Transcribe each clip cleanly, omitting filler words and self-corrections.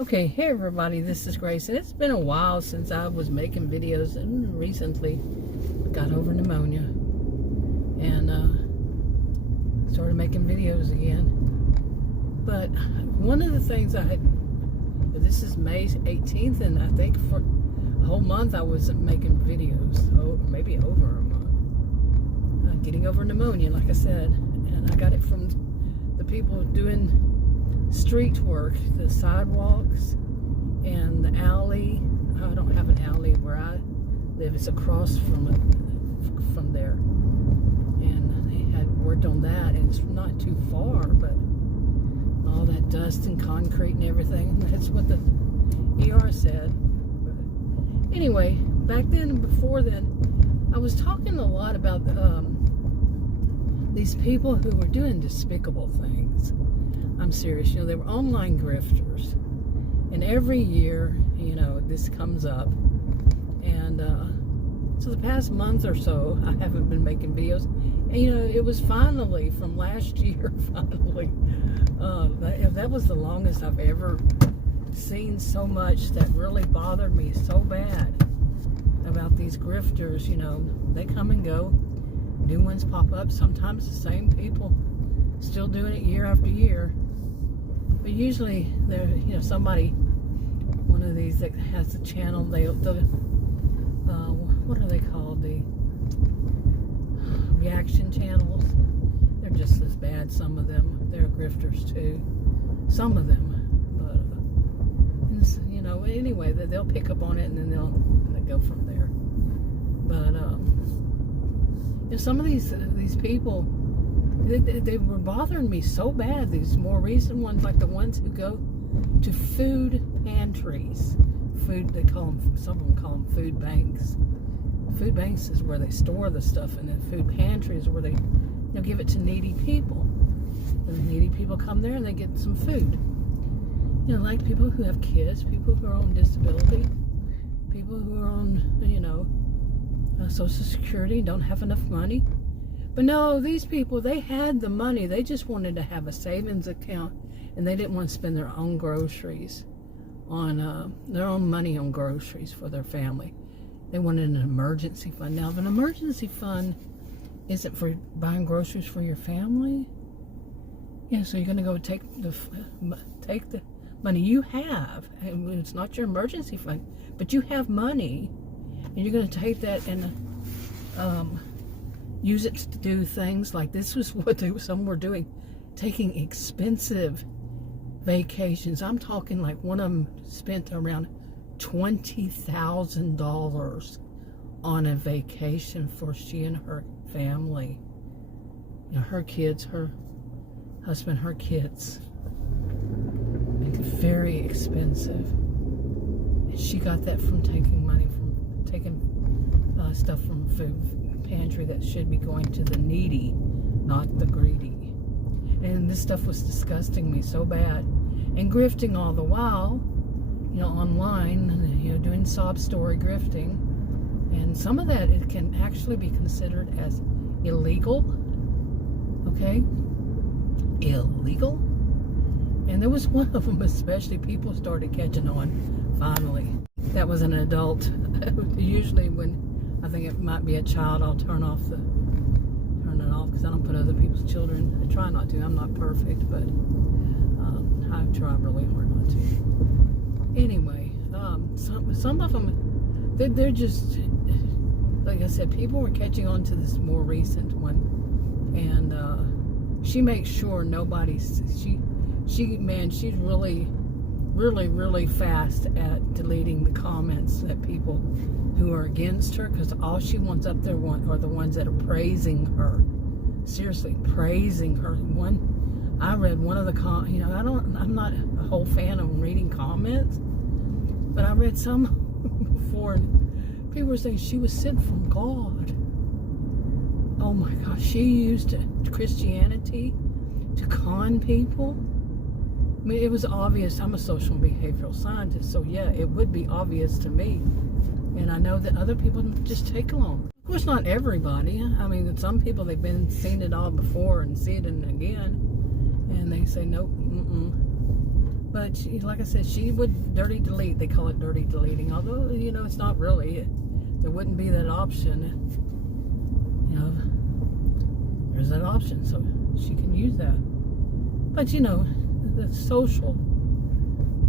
Okay, hey everybody, this is Grace, and it's been a while since I was making videos, and recently got over pneumonia and started making videos again. But one of the things this is May 18th, and I think for a whole month I wasn't making videos, maybe over a month. Getting over pneumonia, like I said, and I got it from the people doing street work, the sidewalks and the alley. I don't have an alley where I live. It's across from there, and they had worked on that, and it's not too far, but all that dust and concrete and everything, that's what the ER said. But anyway, back then and before then, I was talking a lot about these people who were doing despicable things. I'm serious. They were online grifters. And every year, this comes up. And so the past month or so, I haven't been making videos. And, it was finally, from last year, finally. That was the longest I've ever seen so much that really bothered me so bad about these grifters. They come and go. New ones pop up. Sometimes the same people still doing it year after year. But usually they're, somebody, one of these that has a channel, what are they called? The reaction channels. They're just as bad, some of them. They're grifters too. Some of them. But, anyway, they'll pick up on it and then they'll go from there. But, some of these people, they were bothering me so bad. These more recent ones, like the ones who go to food pantries. They call them, some of them call them food banks. Food banks is where they store the stuff, and then food pantries is where they give it to needy people. And the needy people come there and they get some food. Like people who have kids, people who are on disability, people who are on, Social Security, don't have enough money. But no, these people, they had the money. They just wanted to have a savings account, and they didn't want to spend their own groceries on their own money on groceries for their family. They wanted an emergency fund. Now, if an emergency fund isn't for buying groceries for your family, so you're going to go take the money you have, and it's not your emergency fund, but you have money, and you're going to take that and use it to do things like this was what some were doing, taking expensive vacations. I'm talking like one of them spent around $20,000 on a vacation for she and her family. Her kids, her husband, her kids. Make it very expensive. And she got that from taking stuff from food pantry that should be going to the needy, not the greedy. And this stuff was disgusting me so bad. And grifting all the while, online, doing sob story grifting. And some of that, it can actually be considered as illegal. Okay? Illegal. And there was one of them, especially, people started catching on finally. That was an adult. Usually when I think it might be a child, I'll turn it off because I don't put other people's children. I try not to. I'm not perfect, but I try really hard not to. Anyway, some of them, they're just, like I said, people were catching on to this more recent one, and she makes sure nobody's. She's really fast at deleting the comments that people who are against her, because all she wants up there are the ones that are praising her. Seriously, praising her. I read one of the I'm not a whole fan of reading comments, but I read some before, and people were saying she was sent from God. Oh my gosh, she used Christianity to con people. I mean, it was obvious. I'm a social and behavioral scientist, so yeah, it would be obvious to me. And I know that other people just take along. Of course, not everybody. I mean, some people, they've seen it all before and see it again, and they say, nope, But like I said, she would dirty delete. They call it dirty deleting. Although, it's not really. There wouldn't be that option. There's that option, so she can use that. But, the social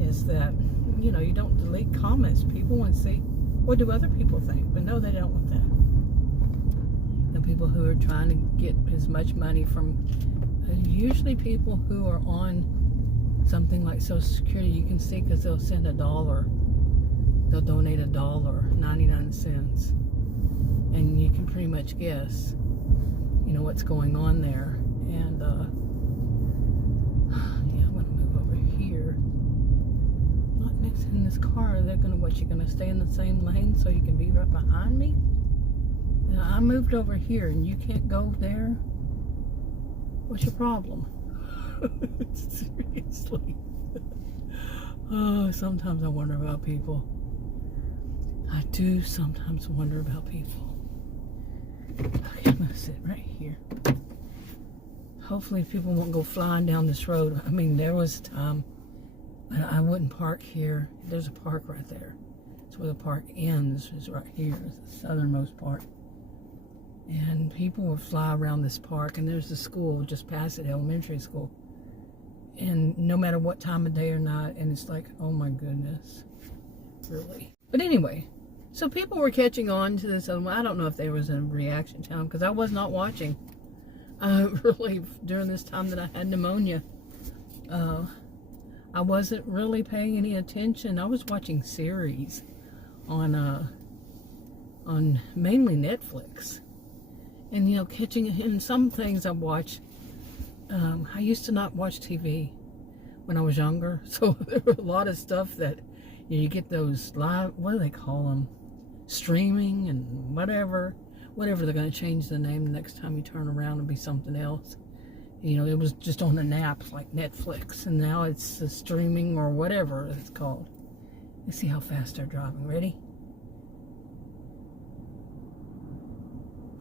is that, you don't delete comments. People want to see, what do other people think? But no, they don't want that. People who are trying to get as much money from, usually people who are on something like Social Security, you can see because they'll send $1. They'll donate $1.99, and you can pretty much guess, what's going on there. And yeah, I'm gonna move over here. Not next in this car. They're gonna you're gonna stay in the same lane so you can be right behind me. And I moved over here, and you can't go there. What's your problem? Seriously. Oh, sometimes I wonder about people. I do sometimes wonder about people. Okay, I'm going to sit right here. Hopefully people won't go flying down this road. I mean, there was a time I wouldn't park here. There's a park right there. It's where the park ends, is right here. It's the southernmost part. And people would fly around this park, and there's a school just past it, elementary school. And no matter what time of day or night, and it's like, oh my goodness, really. But anyway, so people were catching on to this. I don't know if there was a reaction time, because I was not watching. Really, during this time that I had pneumonia, I wasn't really paying any attention. I was watching series on mainly Netflix. And, catching in some things I watch. I used to not watch TV when I was younger. So there were a lot of stuff that, you get those live, what do they call them? Streaming and whatever. Whatever, they're going to change the name the next time you turn around and be something else. It was just on the naps like Netflix. And now it's the streaming or whatever it's called. Let's see how fast they're driving. Ready?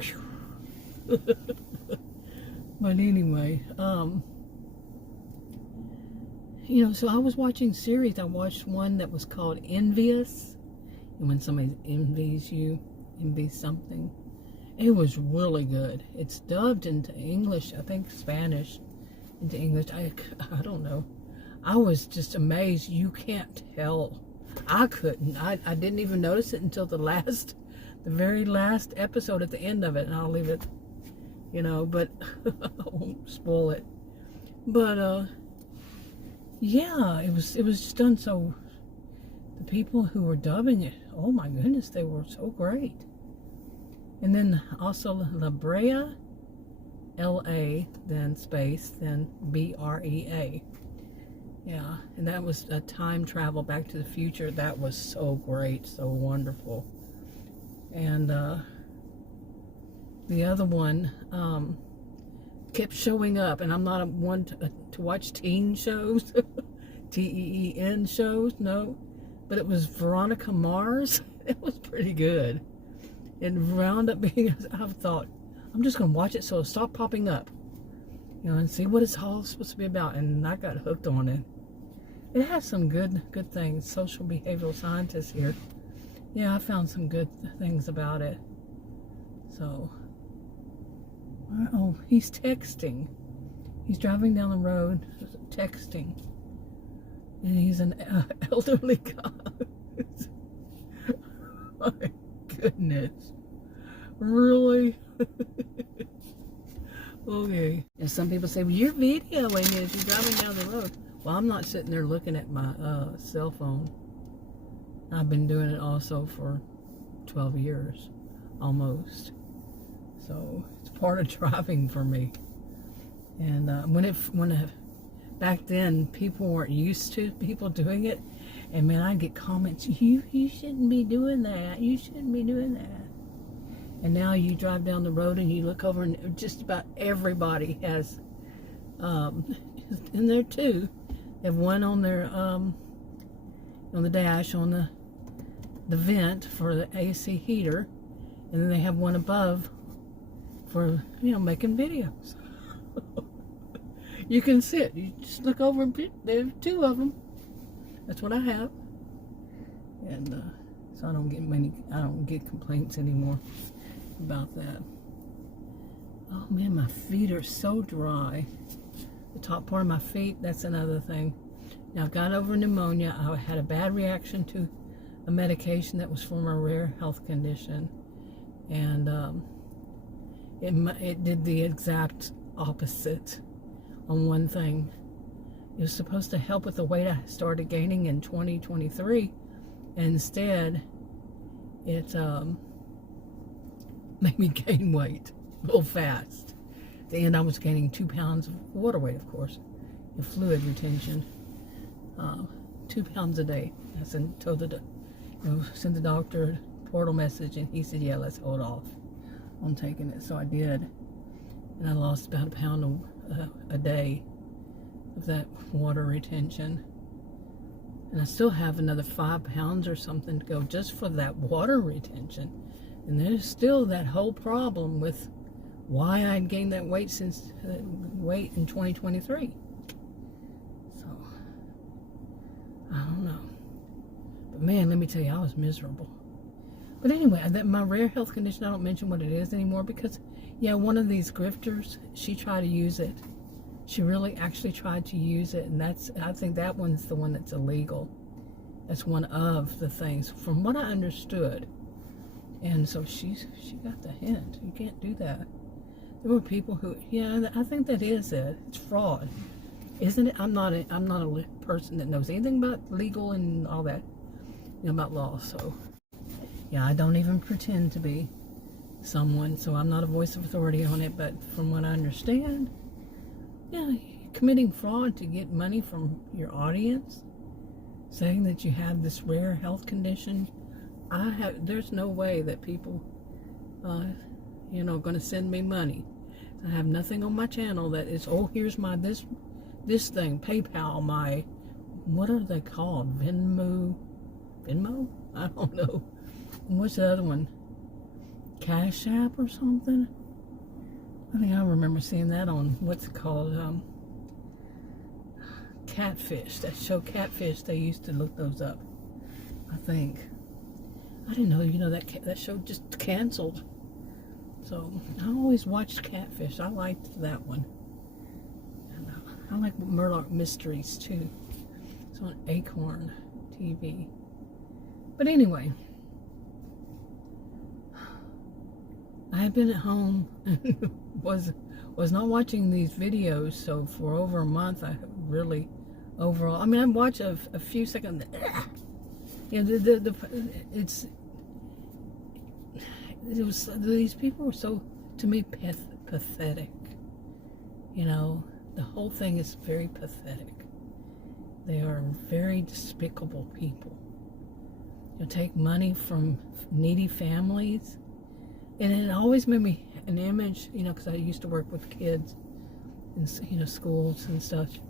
Whew. But anyway, so I was watching series. I watched one that was called Envious. And when somebody envies you, envies something. It was really good. It's dubbed into English, I think Spanish into English. I don't know. I was just amazed. You can't tell. I couldn't. I didn't even notice it until the very last episode at the end of it. And I'll leave it, but I won't spoil it. But, yeah, it was just done so. The people who were dubbing it, oh my goodness, they were so great. And then also La Brea, L-A, then space, then B-R-E-A. Yeah, and that was a time travel back to the future. That was so great, so wonderful. And the other one kept showing up, and I'm not one to watch teen shows, T-E-E-N shows, no. But it was Veronica Mars. It was pretty good. It wound up being, I thought, I'm just going to watch it so it'll stop popping up. And see what it's all supposed to be about. And I got hooked on it. It has some good things. Social behavioral scientists here. Yeah, I found some good things about it. So, oh, he's texting. He's driving down the road, texting. And he's an elderly guy. My goodness. Really? Okay. And some people say, well, you're videoing it if you're driving down the road. Well, I'm not sitting there looking at my cell phone. I've been doing it also for 12 years, almost. So it's part of driving for me. And back then, people weren't used to people doing it. And man, I'd get comments, you shouldn't be doing that. You shouldn't be doing that. And now you drive down the road and you look over and just about everybody has, in there too. They have one on their, on the dash, on the vent for the AC heater. And then they have one above for, making videos. You can sit. You just look over and there's two of them. That's what I have. And so I don't get complaints anymore about that. Oh man, my feet are so dry. The top part of my feet, that's another thing. Now, I got over pneumonia. I had a bad reaction to a medication that was for a rare health condition. And it did the exact opposite on one thing. It was supposed to help with the weight I started gaining in 2023. And instead, it made me gain weight real fast. At the end, I was gaining 2 pounds of water weight, of course, and fluid retention. 2 pounds a day. I sent the doctor a portal message, and he said, yeah, let's hold off on taking it. So I did, and I lost about 1 pound a day of that water retention. And I still have another 5 pounds or something to go just for that water retention. And there's still that whole problem with why I'd gained that weight since weight in 2023. So I don't know. But man, let me tell you, I was miserable. But anyway, my rare health condition, I don't mention what it is anymore because, yeah, one of these grifters, she tried to use it. She really actually tried to use it, and I think that one's the one that's illegal. That's one of the things, from what I understood. And so she got the hint. You can't do that. There were people who, yeah, I think that is it. It's fraud, isn't it? I'm not a person that knows anything about legal and all that, about law. So, yeah, I don't even pretend to be someone. So I'm not a voice of authority on it. But from what I understand, yeah, committing fraud to get money from your audience, saying that you have this rare health condition. There's no way that people, going to send me money. I have nothing on my channel that is, oh, here's my, this thing, PayPal, my, what are they called? Venmo? I don't know. And what's the other one? Cash App or something? I think I remember seeing that on, what's it called? Catfish. That show Catfish, they used to look those up, I think. I didn't know, that show just canceled. So I always watched Catfish. I liked that one. And, I like Murdoch Mysteries too. It's on Acorn TV. But anyway, I have been at home and was not watching these videos. So for over a month, I really overall. I mean, I watch a few seconds. These people were so, to me, pathetic. The whole thing is very pathetic. They are very despicable people. Take money from needy families. And it always made me an image, because I used to work with kids in, schools and such.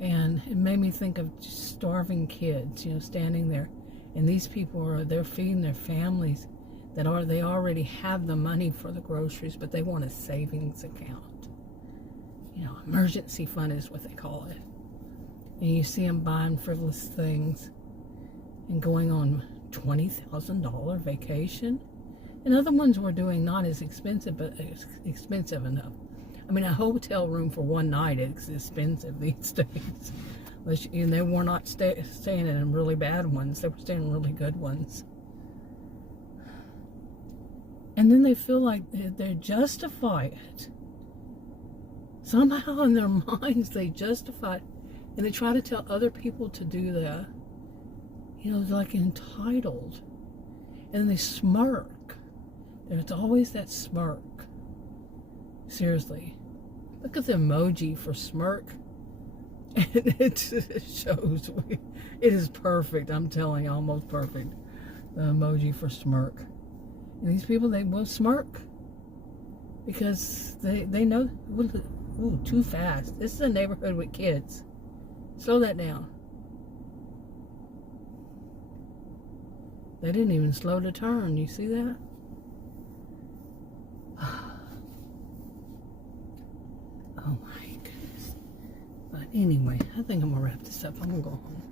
And it made me think of starving kids, standing there. And these people they're feeding their families they already have the money for the groceries, but they want a savings account. Emergency fund is what they call it. And you see them buying frivolous things and going on $20,000 vacation. And other ones were doing not as expensive, but expensive enough. I mean, a hotel room for one night is expensive these days. And they were not staying in really bad ones. They were staying in really good ones. And then they feel like they justify it. Somehow in their minds they justify it. And they try to tell other people to do that. They're like entitled. And they smirk. There's always that smirk. Seriously. Look at the emoji for smirk. And it shows. It is perfect. I'm telling you, almost perfect. The emoji for smirk. And these people, they will smirk. Because they know, ooh, too fast. This is a neighborhood with kids. Slow that down. They didn't even slow to turn. You see that? Oh my goodness. But anyway, I think I'm going to wrap this up. I'm going to go home.